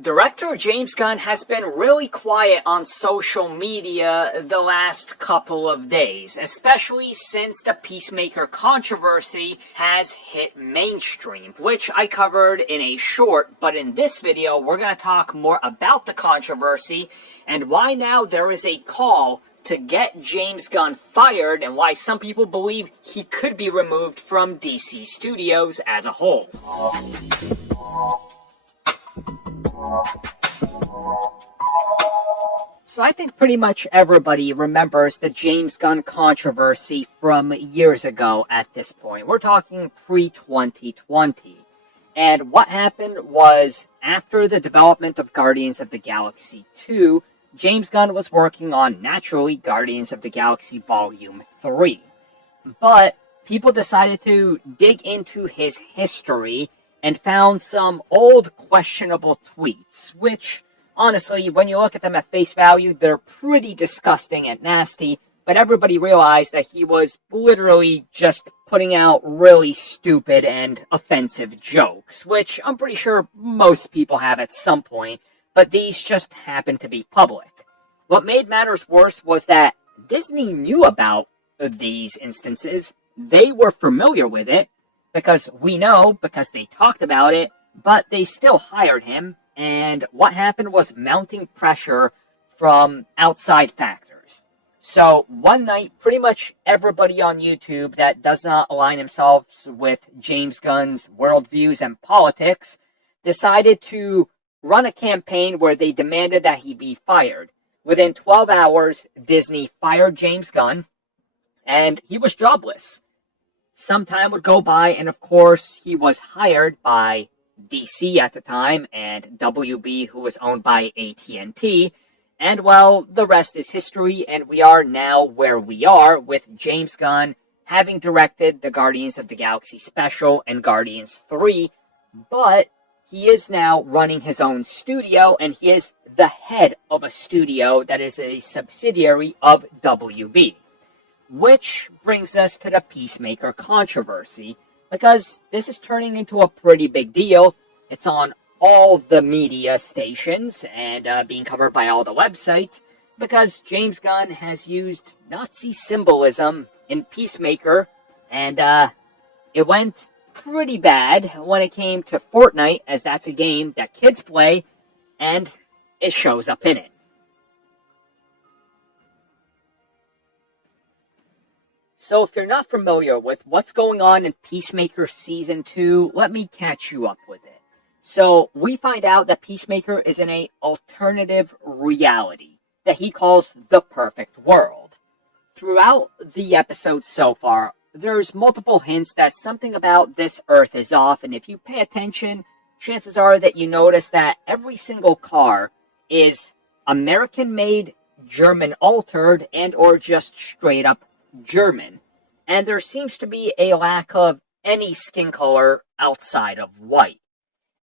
Director James Gunn has been really quiet on social media the last couple of days, especially since the Peacemaker controversy has hit mainstream, which I covered in a short, but in this video we're going to talk more about the controversy and why now there is a call to get James Gunn fired and why some people believe he could be removed from DC Studios as a whole. So I think pretty much everybody remembers the James Gunn controversy from years ago at this point. We're talking pre-2020. And what happened was, after the development of Guardians of the Galaxy 2, James Gunn was working on, naturally, Guardians of the Galaxy Volume 3. But people decided to dig into his history and found some old questionable tweets, which, honestly, when you look at them at face value, they're pretty disgusting and nasty, but everybody realized that he was literally just putting out really stupid and offensive jokes, which I'm pretty sure most people have at some point, but these just happened to be public. What made matters worse was that Disney knew about these instances. They were familiar with it, because we know, because they talked about it, but they still hired him, and what happened was mounting pressure from outside factors. So one night, pretty much everybody on YouTube that does not align themselves with James Gunn's worldviews and politics decided to run a campaign where they demanded that he be fired. Within 12 hours, Disney fired James Gunn, and he was jobless. Some time would go by, and of course, he was hired by DC at the time, and WB, who was owned by AT&T, and well, the rest is history, and we are now where we are, with James Gunn having directed the Guardians of the Galaxy special and Guardians 3, but he is now running his own studio, and he is the head of a studio that is a subsidiary of WB. Which brings us to the Peacemaker controversy, because this is turning into a pretty big deal. It's on all the media stations and being covered by all the websites, because James Gunn has used Nazi symbolism in Peacemaker, and it went pretty bad when it came to Fortnite, as that's a game that kids play, and it shows up in it. So if you're not familiar with what's going on in Peacemaker Season 2, let me catch you up with it. So we find out that Peacemaker is in an alternative reality that he calls the perfect world. Throughout the episode so far, there's multiple hints that something about this Earth is off, and if you pay attention, chances are that you notice that every single car is American-made, German-altered, and or just straight-up German, and there seems to be a lack of any skin color outside of white.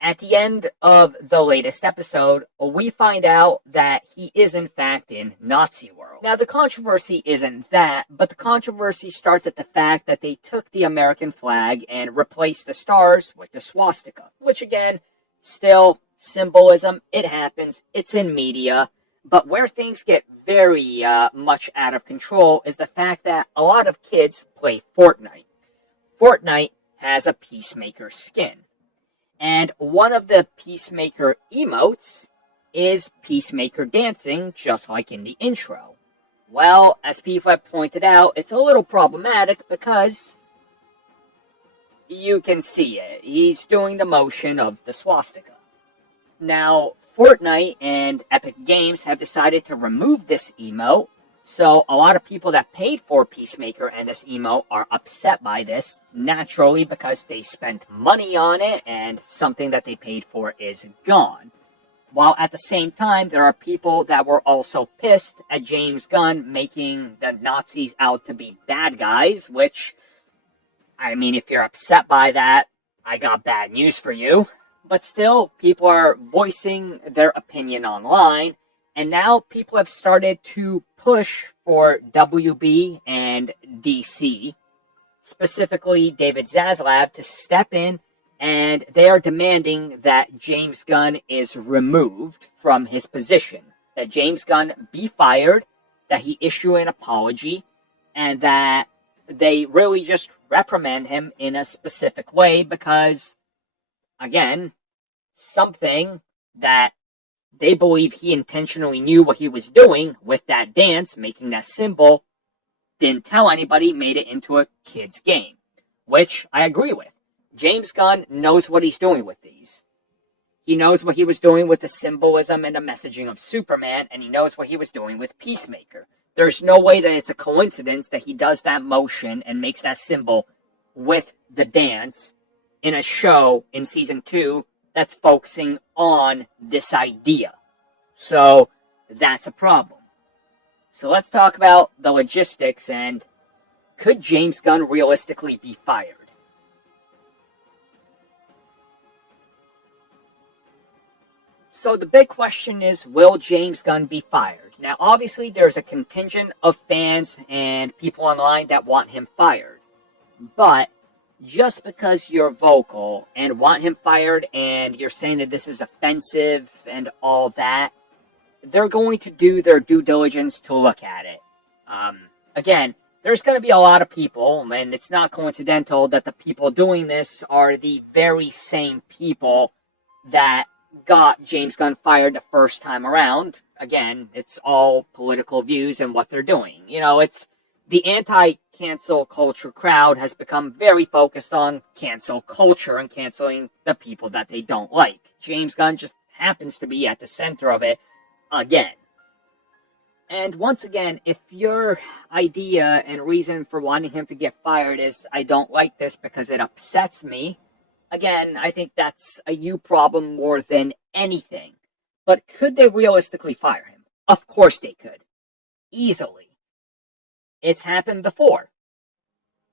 At the end of the latest episode, we find out that he is in fact in Nazi world. Now the controversy isn't that, but the controversy starts at the fact that they took the American flag and replaced the stars with the swastika, which again, still symbolism, it happens, it's in media. But where things get very much out of control is the fact that a lot of kids play Fortnite. Fortnite has a Peacemaker skin. And one of the Peacemaker emotes is Peacemaker dancing, just like in the intro. Well, as people have pointed out, it's a little problematic because you can see it. He's doing the motion of the swastika. Now, Fortnite and Epic Games have decided to remove this emote, so a lot of people that paid for Peacemaker and this emote are upset by this, naturally, because they spent money on it and something that they paid for is gone. While at the same time, there are people that were also pissed at James Gunn making the Nazis out to be bad guys, which, I mean, if you're upset by that, I got bad news for you. But still, people are voicing their opinion online, and now people have started to push for WB and DC, specifically David Zaslav, to step in and they are demanding that James Gunn is removed from his position, that James Gunn be fired, that he issue an apology, and that they really just reprimand him in a specific way because, again, something that they believe he intentionally knew what he was doing with that dance, making that symbol, didn't tell anybody, made it into a kid's game, which I agree with. James Gunn knows what he's doing with these. He knows what he was doing with the symbolism and the messaging of Superman, and he knows what he was doing with Peacemaker. There's no way that it's a coincidence that he does that motion and makes that symbol with the dance in a show in season 2 that's focusing on this idea. So that's a problem. So let's talk about the logistics and could James Gunn realistically be fired? So the big question is, will James Gunn be fired? Now, obviously, there's a contingent of fans and people online that want him fired. But just because you're vocal and want him fired and you're saying that this is offensive and all that, they're going to do their due diligence to look at it. Again, there's going to be a lot of people, and it's not coincidental that the people doing this are the very same people that got James Gunn fired the first time around. Again, it's all political views and what they're doing. You know, it's the anti-cancel culture crowd has become very focused on cancel culture and canceling the people that they don't like. James Gunn just happens to be at the center of it again. And once again, if your idea and reason for wanting him to get fired is, I don't like this because it upsets me, again, I think that's a you problem more than anything. But could they realistically fire him? Of course they could. Easily. It's happened before.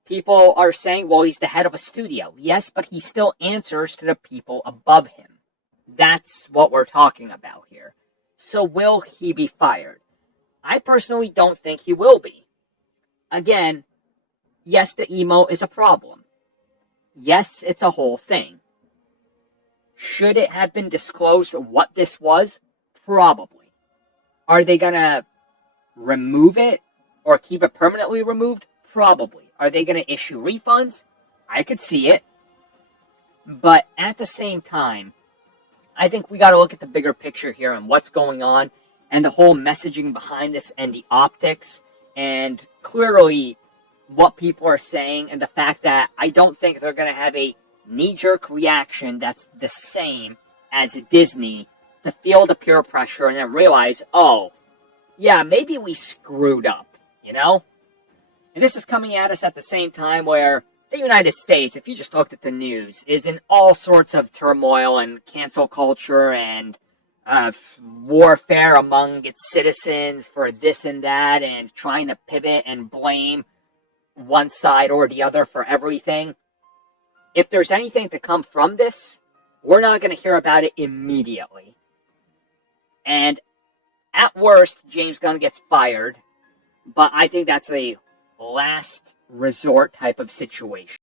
People are saying, well, he's the head of a studio. Yes, but he still answers to the people above him. That's what we're talking about here. So will he be fired? I personally don't think he will be. Again, yes, the emo is a problem. Yes, it's a whole thing. Should it have been disclosed what this was? Probably. Are they going to remove it or keep it permanently removed? Probably. Are they going to issue refunds? I could see it. But at the same time, I think we got to look at the bigger picture here and what's going on and the whole messaging behind this and the optics and clearly what people are saying and the fact that I don't think they're going to have a knee-jerk reaction that's the same as Disney to feel the peer pressure and then realize, oh, yeah, maybe we screwed up, you know? And this is coming at us at the same time where the United States, if you just looked at the news, is in all sorts of turmoil and cancel culture and warfare among its citizens for this and that and trying to pivot and blame one side or the other for everything. If there's anything to come from this, we're not going to hear about it immediately. And at worst, James Gunn gets fired, but I think that's a last resort type of situation.